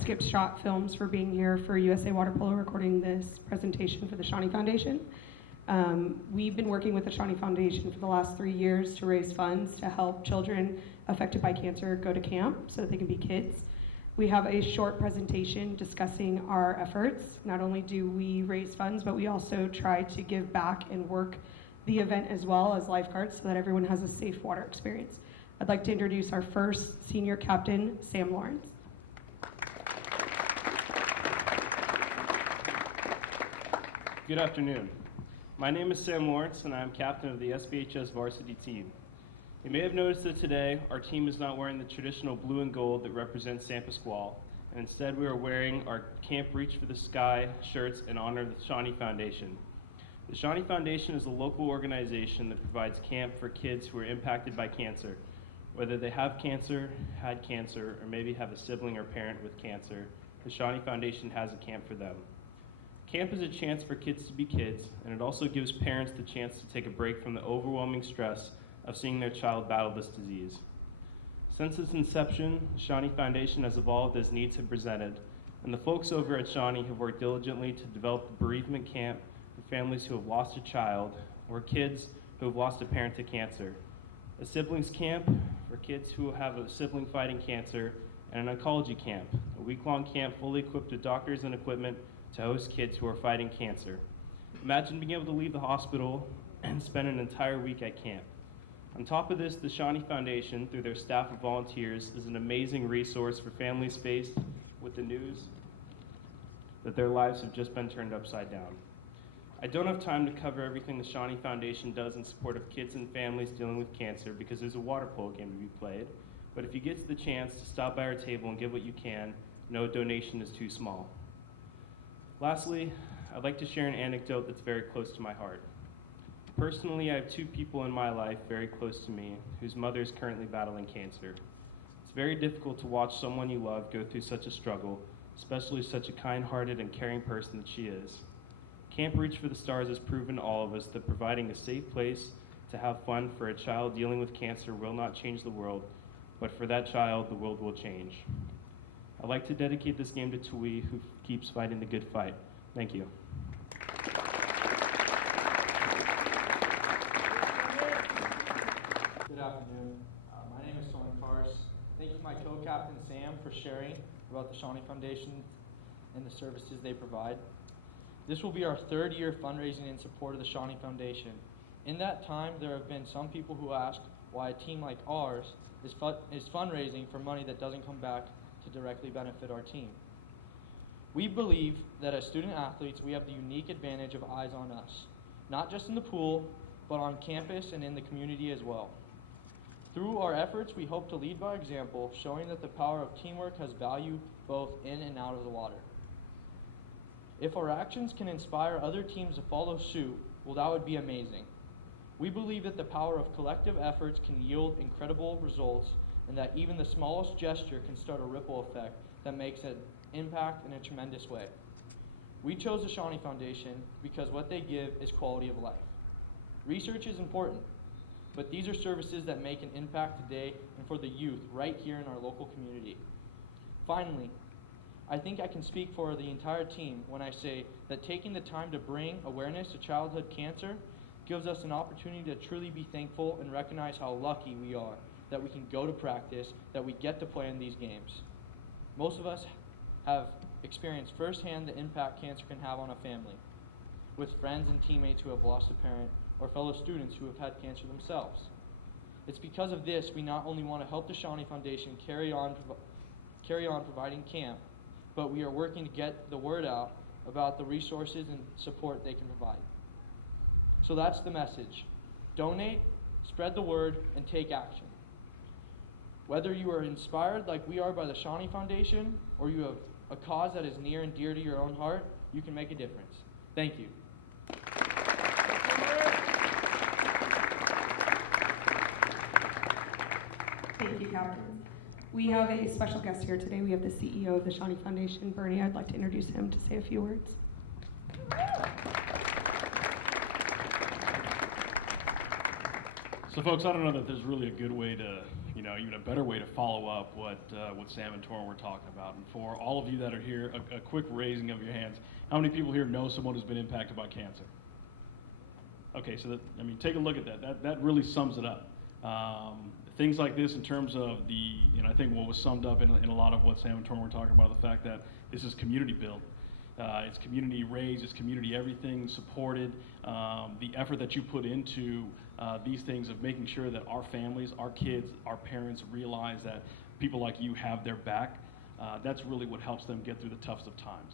Skip Shot Films for being here for USA Water Polo recording this presentation for the Seany Foundation. We've been working with the Seany Foundation for the last 3 years to raise funds to help children affected by cancer go to camp so that they can be kids. We have a short presentation discussing our efforts. Not only do we raise funds, but we also try to give back and work the event as well as lifeguards so that everyone has a safe water experience. I'd like to introduce our first senior captain, Sam Lawrence. Good afternoon. My name is Sam Lawrence, and I am captain of the SBHS varsity team. You may have noticed that today our team is not wearing the traditional blue and gold that represents San Pasqual, and instead we are wearing our Camp Reach for the Sky shirts in honor of the Seany Foundation. The Seany Foundation is a local organization that provides camp for kids who are impacted by cancer. Whether they have cancer, had cancer, or maybe have a sibling or parent with cancer, the Seany Foundation has a camp for them. Camp is a chance for kids to be kids, and it also gives parents the chance to take a break from the overwhelming stress of seeing their child battle this disease. Since its inception, the Seany Foundation has evolved as needs have presented, and the folks over at Seany have worked diligently to develop the bereavement camp for families who have lost a child or kids who have lost a parent to cancer, a siblings camp for kids who have a sibling fighting cancer, and an oncology camp, a week-long camp fully equipped with doctors and equipment to host kids who are fighting cancer. Imagine being able to leave the hospital and spend an entire week at camp. On top of this, the Seany Foundation, through their staff of volunteers, is an amazing resource for families faced with the news that their lives have just been turned upside down. I don't have time to cover everything the Seany Foundation does in support of kids and families dealing with cancer because there's a water polo game to be played, but if you get the chance to stop by our table and give what you can, no donation is too small. Lastly, I'd like to share an anecdote that's very close to my heart. Personally, I have 2 people in my life very close to me whose mother is currently battling cancer. It's very difficult to watch someone you love go through such a struggle, especially such a kind-hearted and caring person that she is. Camp Reach for the Stars has proven to all of us that providing a safe place to have fun for a child dealing with cancer will not change the world, but for that child, the world will change. I'd like to dedicate this game to Tui, who keeps fighting the good fight. Thank you. Good afternoon. My name is Seany Kars. Thank you to my co-captain Sam for sharing about the Seany Foundation and the services they provide. This will be our 3rd year fundraising in support of the Seany Foundation. In that time, there have been some people who ask why a team like ours is fundraising for money that doesn't come back to directly benefit our team. We believe that as student athletes, we have the unique advantage of eyes on us, not just in the pool, but on campus and in the community as well. Through our efforts, we hope to lead by example, showing that the power of teamwork has value both in and out of the water. If our actions can inspire other teams to follow suit, well, that would be amazing. We believe that the power of collective efforts can yield incredible results, and that even the smallest gesture can start a ripple effect that makes an impact in a tremendous way. We chose the Seany Foundation because what they give is quality of life. Research is important, but these are services that make an impact today and for the youth right here in our local community. Finally, I think I can speak for the entire team when I say that taking the time to bring awareness to childhood cancer gives us an opportunity to truly be thankful and recognize how lucky we are that we can go to practice, that we get to play in these games. Most of us have experienced firsthand the impact cancer can have on a family, with friends and teammates who have lost a parent or fellow students who have had cancer themselves. It's because of this we not only want to help the Seany Foundation carry on providing camp, but we are working to get the word out about the resources and support they can provide. So that's the message. Donate, spread the word, and take action. Whether you are inspired like we are by the Seany Foundation, or you have a cause that is near and dear to your own heart, you can make a difference. Thank you. Thank you, Captain. We have a special guest here today. We have the CEO of the Seany Foundation, Bernie. I'd like to introduce him to say a few words. So folks, I don't know that there's really a good way to, even a better way to follow up what Sam and Torin were talking about. And for all of you that are here, a quick raising of your hands. How many people here know someone who's been impacted by cancer? Okay, so take a look at that. That really sums it up. Things like this in terms of I think what was summed up in a lot of what Sam and Torin were talking about, the fact that this is community built. It's community raised, it's community everything supported. The effort that you put into these things of making sure that our families, our kids, our parents realize that people like you have their back, that's really what helps them get through the toughest of times.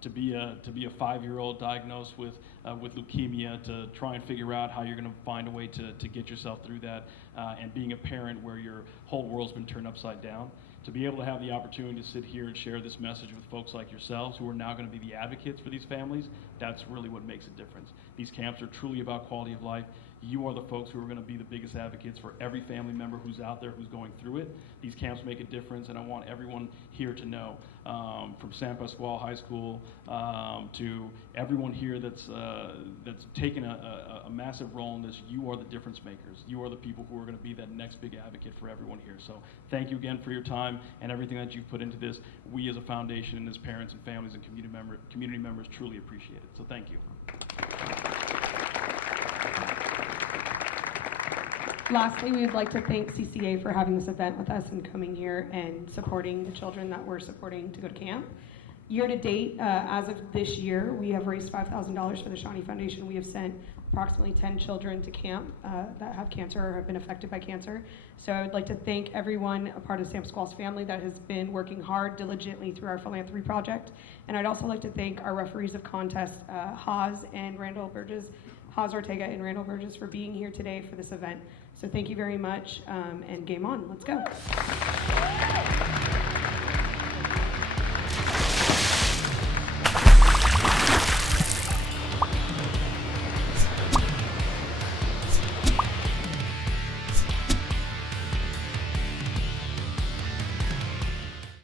To be a 5-year-old diagnosed with leukemia, to try and figure out how you're going to find a way to get yourself through that, and being a parent where your whole world's been turned upside down, to be able to have the opportunity to sit here and share this message with folks like yourselves who are now going to be the advocates for these families, that's really what makes a difference. These camps are truly about quality of life. You are the folks who are going to be the biggest advocates for every family member who's out there who's going through it. These camps make a difference, and I want everyone here to know, from San Pasqual High School to everyone here that's taken a massive role in this, you are the difference makers. You are the people who are going to be that next big advocate for everyone here. So thank you again for your time and everything that you've put into this. We as a foundation and as parents and families and community members truly appreciate it. So thank you. Lastly, we would like to thank CCA for having this event with us and coming here and supporting the children that we're supporting to go to camp. Year to date, as of this year, we have raised $5,000 for the Seany Foundation. We have sent approximately 10 children to camp that have cancer or have been affected by cancer. So I would like to thank everyone, a part of Sam Pasqual's family, that has been working hard, diligently through our philanthropy project. And I'd also like to thank our referees of contest, Haas and Randall Burgess, Haas Ortega and Randall Burgess, for being here today for this event. So thank you very much, and game on. Let's go.